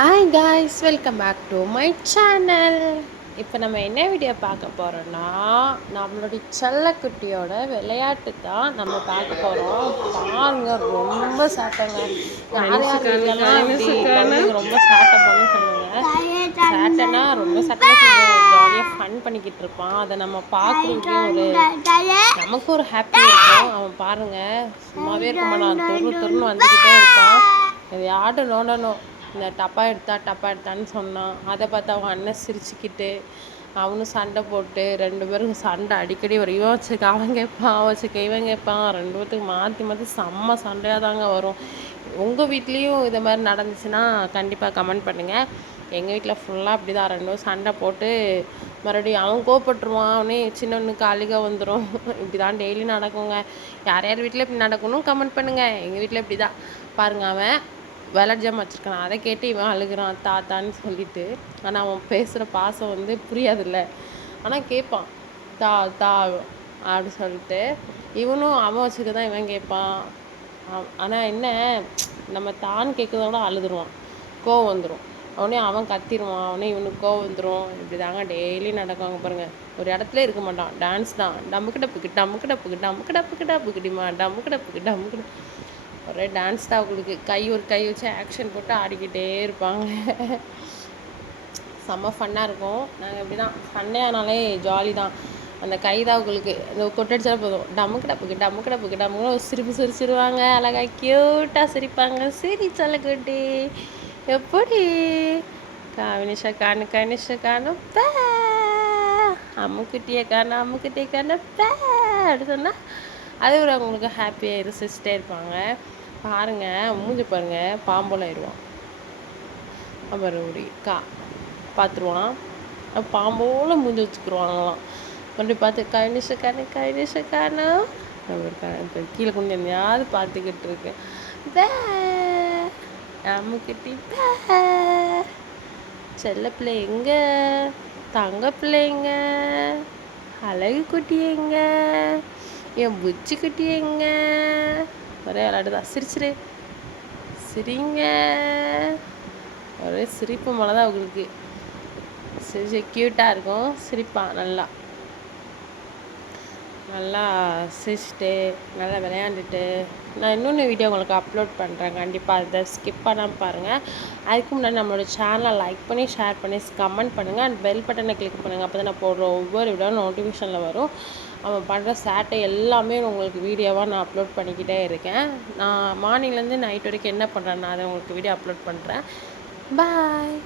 Hi guys, welcome back to my channel. இப்போ நம்ம என்ன வீடியோ பார்க்க போகிறோன்னா, நம்மளுடைய செல்லக்குட்டியோட விளையாட்டு தான் நம்ம பார்க்க போகிறோம். பாருங்க, ரொம்ப சாட்டைங்க. யார் யார் வீட்டிலலாம் இப்படி குழந்தைங்க ரொம்ப சாட்டை பண்ண சொல்லுங்கள். சாட்டைனா ரொம்ப சாட்டை செய்வோம், ஜாலியாக ஃபன் பண்ணிக்கிட்டு இருப்பான். அதை நம்ம பார்க்குறதுக்கே நமக்கு ஒரு ஹாப்பி இருக்கும். அவன் பாருங்கள், சும்மாவே இருக்க மாட்டான், தொருன்னு வந்துக்கிட்டே இருப்பான். எதையாட்டும் நோண்டணும். இந்த டப்பா எடுத்தான்னு சொன்னான். அதை பார்த்து அவங்க அண்ணன் சிரிச்சுக்கிட்டு அவனும் சண்டை போட்டு 2 பேரும் சண்டை அடிக்கடி வரும். இவன் வச்சுக்க அவன் கேட்பான், அவன் வச்சுக்க இவன் கேட்பான். 2 பேர்த்துக்கு மாற்றி மாற்றி செம்ம சண்டையாக தாங்க வரும். உங்கள் வீட்லேயும் இதை மாதிரி நடந்துச்சுன்னா கண்டிப்பாக கமெண்ட் பண்ணுங்கள். எங்கள் வீட்டில் ஃபுல்லாக அப்படி தான், 2 பேரும் சண்டை போட்டு மறுபடியும் அவன் கோவப்பட்டுருவான். அவனே சின்னவனுக்கு அழுக வந்துடும். இப்படி தான் டெய்லி நடக்குங்க. யார் யார் வீட்டில் இப்படி நடக்கணும் கமெண்ட் பண்ணுங்கள். எங்கள் வீட்டில் இப்படி தான் பாருங்கள். அவன் விளையாட்டு ஜாமான் வச்சுருக்கான், அதை கேட்டு இவன் அழுகிறான் தாத்தான்னு சொல்லிட்டு. ஆனால் அவன் பேசுகிற பாசம் வந்து புரியாதுல்ல, ஆனால் கேட்பான் தா தா அப்படி சொல்லிட்டு. இவனும் அவன் வச்சுக்க தான் இவன் கேட்பான். ஆனால் என்ன, நம்ம தான் கேட்குறதோட அழுதுருவான், கோவம் வந்துடும். அவன் கத்திடுவான், இவனுக்கு கோவம் வந்துடும். இப்படி தாங்க டெய்லி நடக்குவாங்க பாருங்கள். ஒரு இடத்துல இருக்க மாட்டான், டான்ஸ் தான். டம்முக்கு டப்புக்கு டம்முக்கு டப்புக்கு டம்முக்கு டப்புக்கு டப்புக்குடிமா டம்முக்கு டப்புக்கு டம்முக்கு. ஒரே டான்ஸ் தான் அவங்களுக்கு. ஒரு கை வச்சு ஆக்ஷன் போட்டு ஆடிக்கிட்டே இருப்பாங்க. செம்ம ஃபன்னாக இருக்கும். நாங்கள் இப்படி தான், சண்டே ஆனாலே ஜாலி தான். அந்த கை தான் அவங்களுக்கு. இந்த கொட்டடிச்சாலும் போதும், டம்முக்கு டப்புக்கு டம்முக்கு டப்புக்கு டம்முன்னு ஒரு சிரிச்சிருவாங்க. அழகாக க்யூட்டாக சிரிப்பாங்க. சரி செல்லக்குட்டி எப்படி கவினிஷா காணும் பே, அம்முக்குட்டியை காணும் பே அப்படி சொன்னால் அது ஒரு அவங்களுக்கு ஹாப்பியாக ரசிச்சுட்டே இருப்பாங்க. பாருங்கள், மூஞ்சி பாருங்கள், பாம்போல ஆயிடுவான். அப்புறம் ஒரு பார்த்துருவான், பாம்போல மூஞ்சி வச்சுக்கிடுவாங்களாம். மறுபடியும் பார்த்து கவினிஷா காணும் இப்போ கீழே கொண்டு எந்தையாவது பார்த்துக்கிட்டு இருக்கு. பே அம்முக்குட்டி பே, செல்ல பிள்ளை எங்க, தங்க பிள்ளைங்க, அழகு குட்டி எங்க, என் புச்சி குட்டி எங்க, ஒரே விளையாட்டு தான். சிரிங்க, ஒரே சிரிப்பு மழை தான் அவங்களுக்கு. சிரிச்சு க்யூட்டாக இருக்கும். சிரிப்பான், நல்லா சிரிச்சுட்டு நல்லா விளையாண்டுட்டு. நான் இன்னொன்று வீடியோ உங்களுக்கு அப்லோட் பண்ணுறேன், கண்டிப்பாக அதை ஸ்கிப் பண்ணாமல் பாருங்கள். அதுக்கு முன்னாடி நம்மளோட சேனலை லைக் பண்ணி ஷேர் பண்ணி கமெண்ட் பண்ணுங்கள். அண்ட் பெல் பட்டனை கிளிக் பண்ணுங்கள். அப்போ தான் நான் போடுற ஒவ்வொரு வீடியோ நோட்டிஃபிகேஷனில் வரும். அவன் பண்ணுற சேட்டை எல்லாமே உங்களுக்கு வீடியோவாக நான் அப்லோட் பண்ணிக்கிட்டே இருக்கேன். நான் மார்னிங்லேருந்து நைட் வரைக்கும் என்ன பண்ணுறேன், நான் அதை உங்களுக்கு வீடியோ அப்லோட் பண்ணுறேன். பாய்.